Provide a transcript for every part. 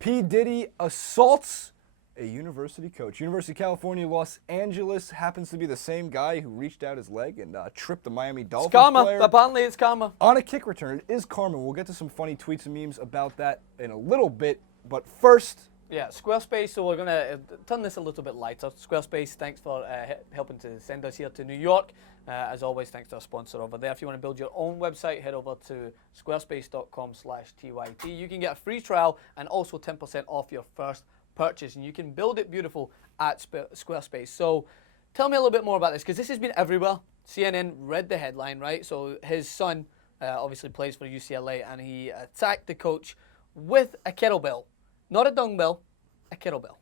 P. Diddy assaults a university coach. University of California, Los Angeles happens to be the same guy who reached out his leg and tripped the Miami Dolphins player. Apparently it's karma. On a kick return. It is karma. We'll get to some funny tweets and memes about that in a little bit. But first... Yeah, Squarespace, so we're going to turn this a little bit lighter. Squarespace, thanks for helping to send us here to New York. As always, thanks to our sponsor over there. If you want to build your own website, head over to squarespace.com/TYT. You can get a free trial and also 10% off your first purchase, and you can build it beautiful at Squarespace. So tell me a little bit more about this, because this has been everywhere. CNN read the headline, right? So his son obviously plays for UCLA, and he attacked the coach with a kettlebell. Not a dumbbell, a kettlebell.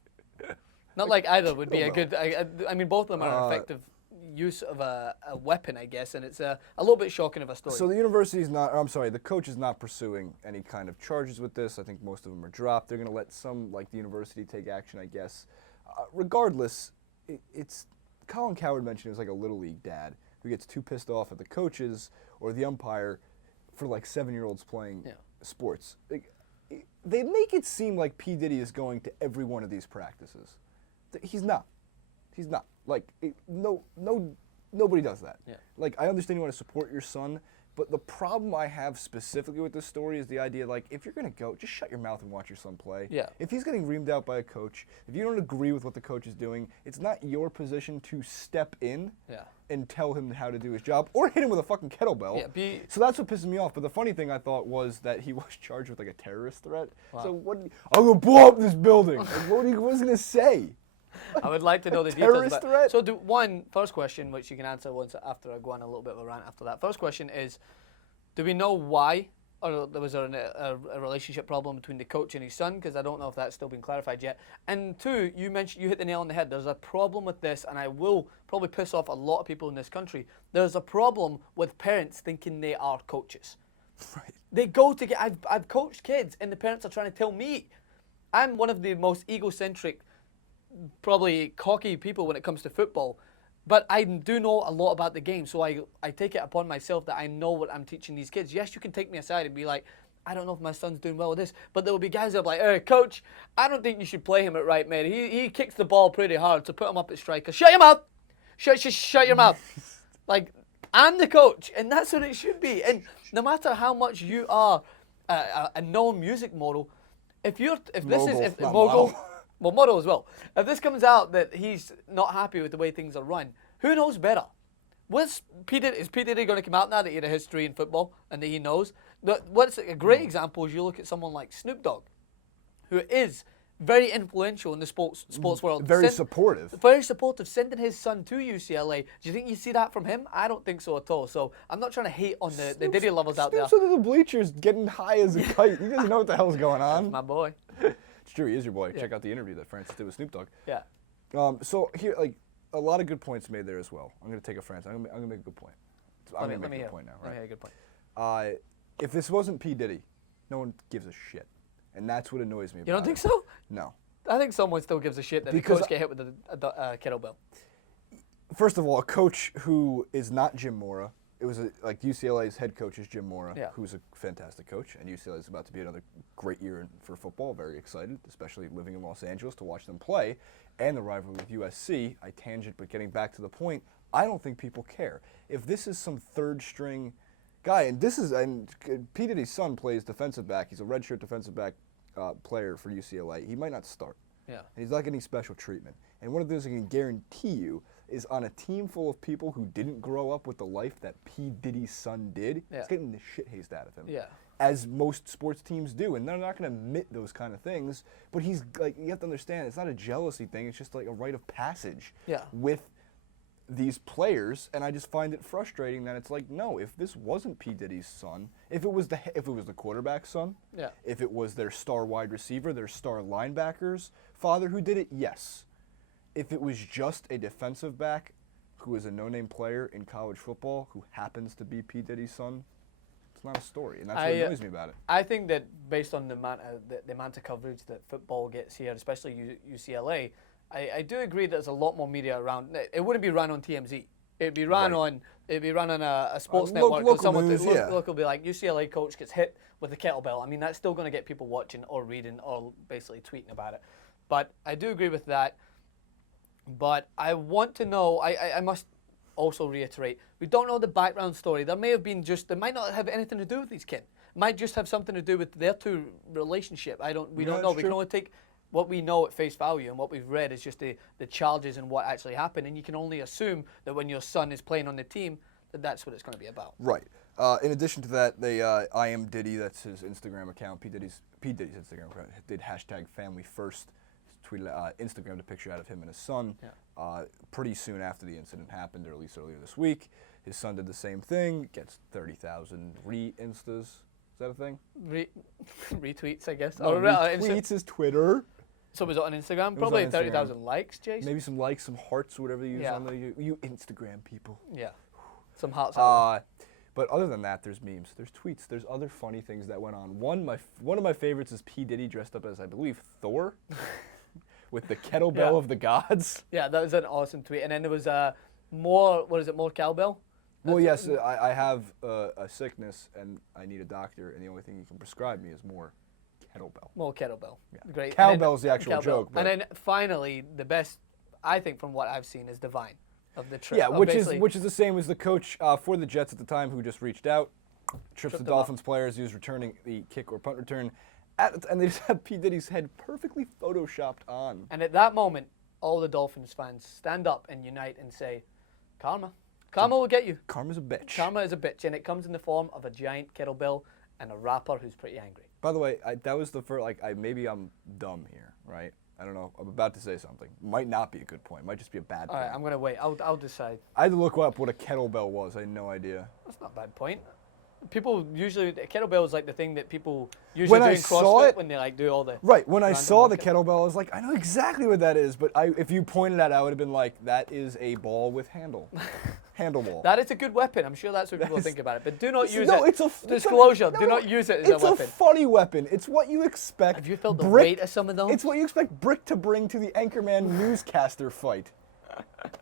Not like either would be a good... I mean, both of them are effective use of a weapon, I guess, and it's a little bit shocking of a story. So the university's not... I'm sorry, the coach is not pursuing any kind of charges with this. I think most of them are dropped. They're going to let some, like the university, take action, I guess. Regardless, it's... Colin Cowherd mentioned it was like a Little League dad who gets too pissed off at the coaches or the umpire for like 7-year-olds playing sports. They make it seem like P. Diddy is going to every one of these practices. He's not. He's not. Like, nobody does that. Yeah. Like, I understand you want to support your son, but the problem I have specifically with this story is the idea, like, if you're going to go, just shut your mouth and watch your son play. Yeah. If he's getting reamed out by a coach, if you don't agree with what the coach is doing, it's not your position to step in and tell him how to do his job or hit him with a fucking kettlebell. Yeah, so that's what pisses me off. But the funny thing I thought was that he was charged with like a terrorist threat. Wow. So what? I'm gonna blow up this building. Like, what was he gonna say? I would like to know the details. Threat? So first question, which you can answer once after I go on a little bit of a rant after that. First question is, do we know why? Or was there a relationship problem between the coach and his son? Because I don't know if that's still been clarified yet. And two, you mentioned, you hit the nail on the head. There's a problem with this, and I will probably piss off a lot of people in this country. There's a problem with parents thinking they are coaches. Right. They go to get. I've coached kids, and the parents are trying to tell me. I'm one of the most egocentric, probably cocky people when it comes to football. But I do know a lot about the game, so I take it upon myself that I know what I'm teaching these kids. Yes, you can take me aside and be like, I don't know if my son's doing well with this, but there will be guys that are like, hey, coach, I don't think you should play him at right mid. He kicks the ball pretty hard, so put him up at striker. Shut your mouth! Shut your mouth! Like, I'm the coach, and that's what it should be. And no matter how much you are a known music model, mogul. Well, model as well. If this comes out that he's not happy with the way things are run, who knows better? Is P. Diddy going to come out now that he had a history in football and that he knows? What's a great example is you look at someone like Snoop Dogg, who is very influential in the sports world. Very supportive. Very supportive, sending his son to UCLA. Do you think you see that from him? I don't think so at all. So I'm not trying to hate on the Diddy lovers out there. Snoop's under the bleachers getting high as a kite. He doesn't know what the hell's going on. That's my boy. It's true, he is your boy. Yeah. Check out the interview that Francis did with Snoop Dogg. Yeah. So here, like, a lot of good points made there as well. I'm going to take a Francis. I'm going to make a good point. I'm going to make a good point now, right? Let me make a good point. If this wasn't P. Diddy, no one gives a shit. And that's what annoys me about it. You don't think so? No. I think someone still gives a shit that a coach get hit with a kettlebell. First of all, a coach who is not Jim Mora. It was like UCLA's head coach is Jim Mora, who's a fantastic coach, and UCLA is about to be another great year for football. Very excited, especially living in Los Angeles to watch them play, and the rivalry with USC. I tangent, but getting back to the point, I don't think people care. If this is some third-string guy, and P. Diddy's son plays defensive back. He's a redshirt defensive back player for UCLA. He might not start. Yeah. And he's not getting special treatment. And one of the things I can guarantee you is on a team full of people who didn't grow up with the life that P. Diddy's son did, he's getting the shit hazed out of him. Yeah. As most sports teams do. And they're not going to admit those kind of things. But he's like, you have to understand, it's not a jealousy thing. It's just like a rite of passage with these players. And I just find it frustrating that it's like, no, if this wasn't P. Diddy's son, if it was the quarterback's son, if it was their star wide receiver, their star linebacker's father who did it, yes. If it was just a defensive back who is a no-name player in college football who happens to be P. Diddy's son, it's not a story, and that's what annoys me about it. I think that based on the amount of coverage that football gets here, especially UCLA, I do agree there's a lot more media around. It wouldn't be run on TMZ. It'd be run on a sports network. Local news, Local be like, UCLA coach gets hit with the kettlebell. I mean, that's still going to get people watching or reading or basically tweeting about it. But I do agree with that. But I want to know, I must also reiterate, we don't know the background story. There may have been they might not have anything to do with these kids. It might just have something to do with their two relationship. We don't know. We can only take what we know at face value, and what we've read is just the charges and what actually happened. And you can only assume that when your son is playing on the team, that's what it's going to be about. Right. In addition to that, I am Diddy, that's his Instagram account, P. Diddy's Instagram account, did #FamilyFirst. Tweeted Instagrammed a picture out of him and his son. Yeah. Pretty soon after the incident happened, or at least earlier this week, his son did the same thing. Gets 30,000 re-instas. Is that a thing? Retweets, I guess. No, retweets is Twitter. So was it on Instagram? Probably 30,000 likes, Jason. Maybe some likes, some hearts, whatever you use on there. You Instagram people. Yeah. Some hearts. But other than that, there's memes, there's tweets, there's other funny things that went on. One of my favorites is P. Diddy dressed up as, I believe, Thor. With the kettlebell of the gods. Yeah, that was an awesome tweet. And then there was more cowbell? Well, yes, I have a sickness and I need a doctor, and the only thing you can prescribe me is more kettlebell. More kettlebell. Yeah. Great. Cowbell is the actual joke. And then finally, the best, I think, from what I've seen, is Divine of the trip. Yeah, which is the same as the coach for the Jets at the time, who just reached out, trips the Dolphins players, he was returning the kick or punt return. And they just have P. Diddy's head perfectly photoshopped on. And at that moment, all the Dolphins fans stand up and unite and say, karma. Karma will get you. Karma's a bitch. Karma is a bitch, and it comes in the form of a giant kettlebell and a rapper who's pretty angry. By the way, that was the first, maybe I'm dumb here, right? I don't know. I'm about to say something. Might not be a good point. Might just be a bad point. All right, I'm going to wait. I'll decide. I had to look up what a kettlebell was. I had no idea. That's not a bad point. People usually, the kettlebell is like the thing that people usually do in CrossFit when they do all the... Right, when I saw the kettlebell, I was like, I know exactly what that is, but if you pointed that out, I would have been like, that is a ball with handle. Handleball. That is a good weapon. I'm sure that's what people think about it, but do not use it. It's a... Disclosure, do not use it as a weapon. It's a funny weapon. It's what you expect... Have you felt the weight of some of those? It's what you expect Brick to bring to the Anchorman newscaster fight.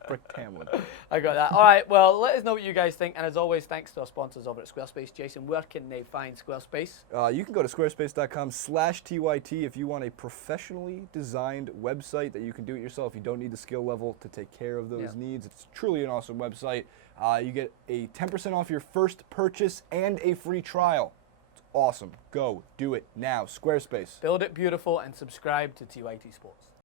Brick Tamlin. I got that. All right, well, let us know what you guys think. And as always, thanks to our sponsors over at Squarespace. Jason, where can they find Squarespace? You can go to squarespace.com/TYT if you want a professionally designed website that you can do it yourself. You don't need the skill level to take care of those needs. It's truly an awesome website. You get a 10% off your first purchase and a free trial. It's awesome. Go. Do it now. Squarespace. Build it beautiful and subscribe to TYT Sports.